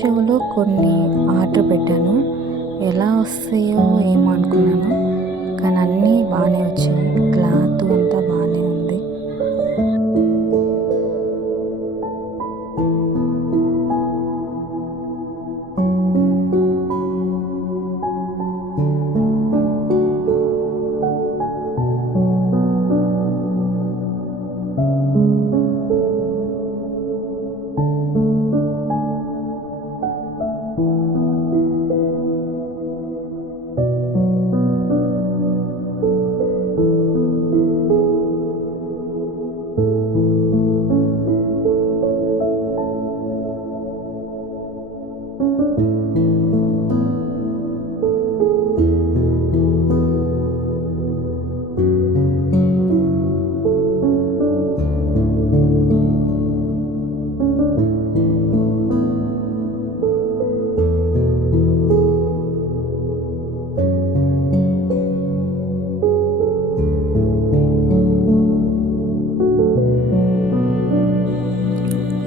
మీషోలో కొన్ని ఆర్డర్ పెట్టాను. ఎలా వస్తాయో ఏమో అనుకున్నాను, కానీ అన్నీ బాగానే వచ్చాయి. క్లాత్ అంతా బాగానే ఉంది.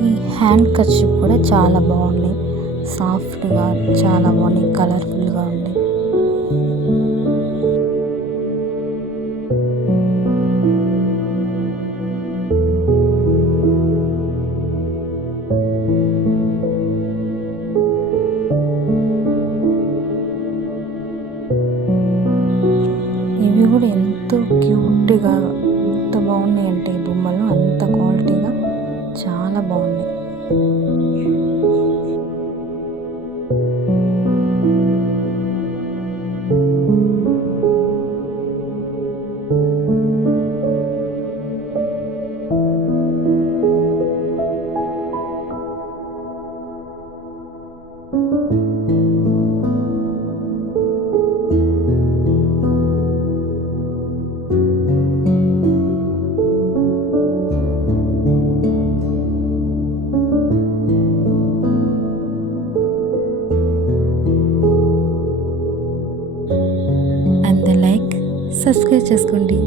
ఈ హ్యాండ్ కర్చీఫ్ కూడా చాలా బాగున్నాయి. సాఫ్ట్గా చాలా బాగున్నాయి, కలర్ఫుల్గా ఉంది. ఇవి కూడా ఎంతో క్యూట్గా, ఎంత బాగున్నాయి అంటే ఈ బొమ్మలు అంత క్వాలిటీగా చాలా బాగున్నాయి. అండ్ లైక్, సబ్స్క్రైబ్ చేసుకోండి.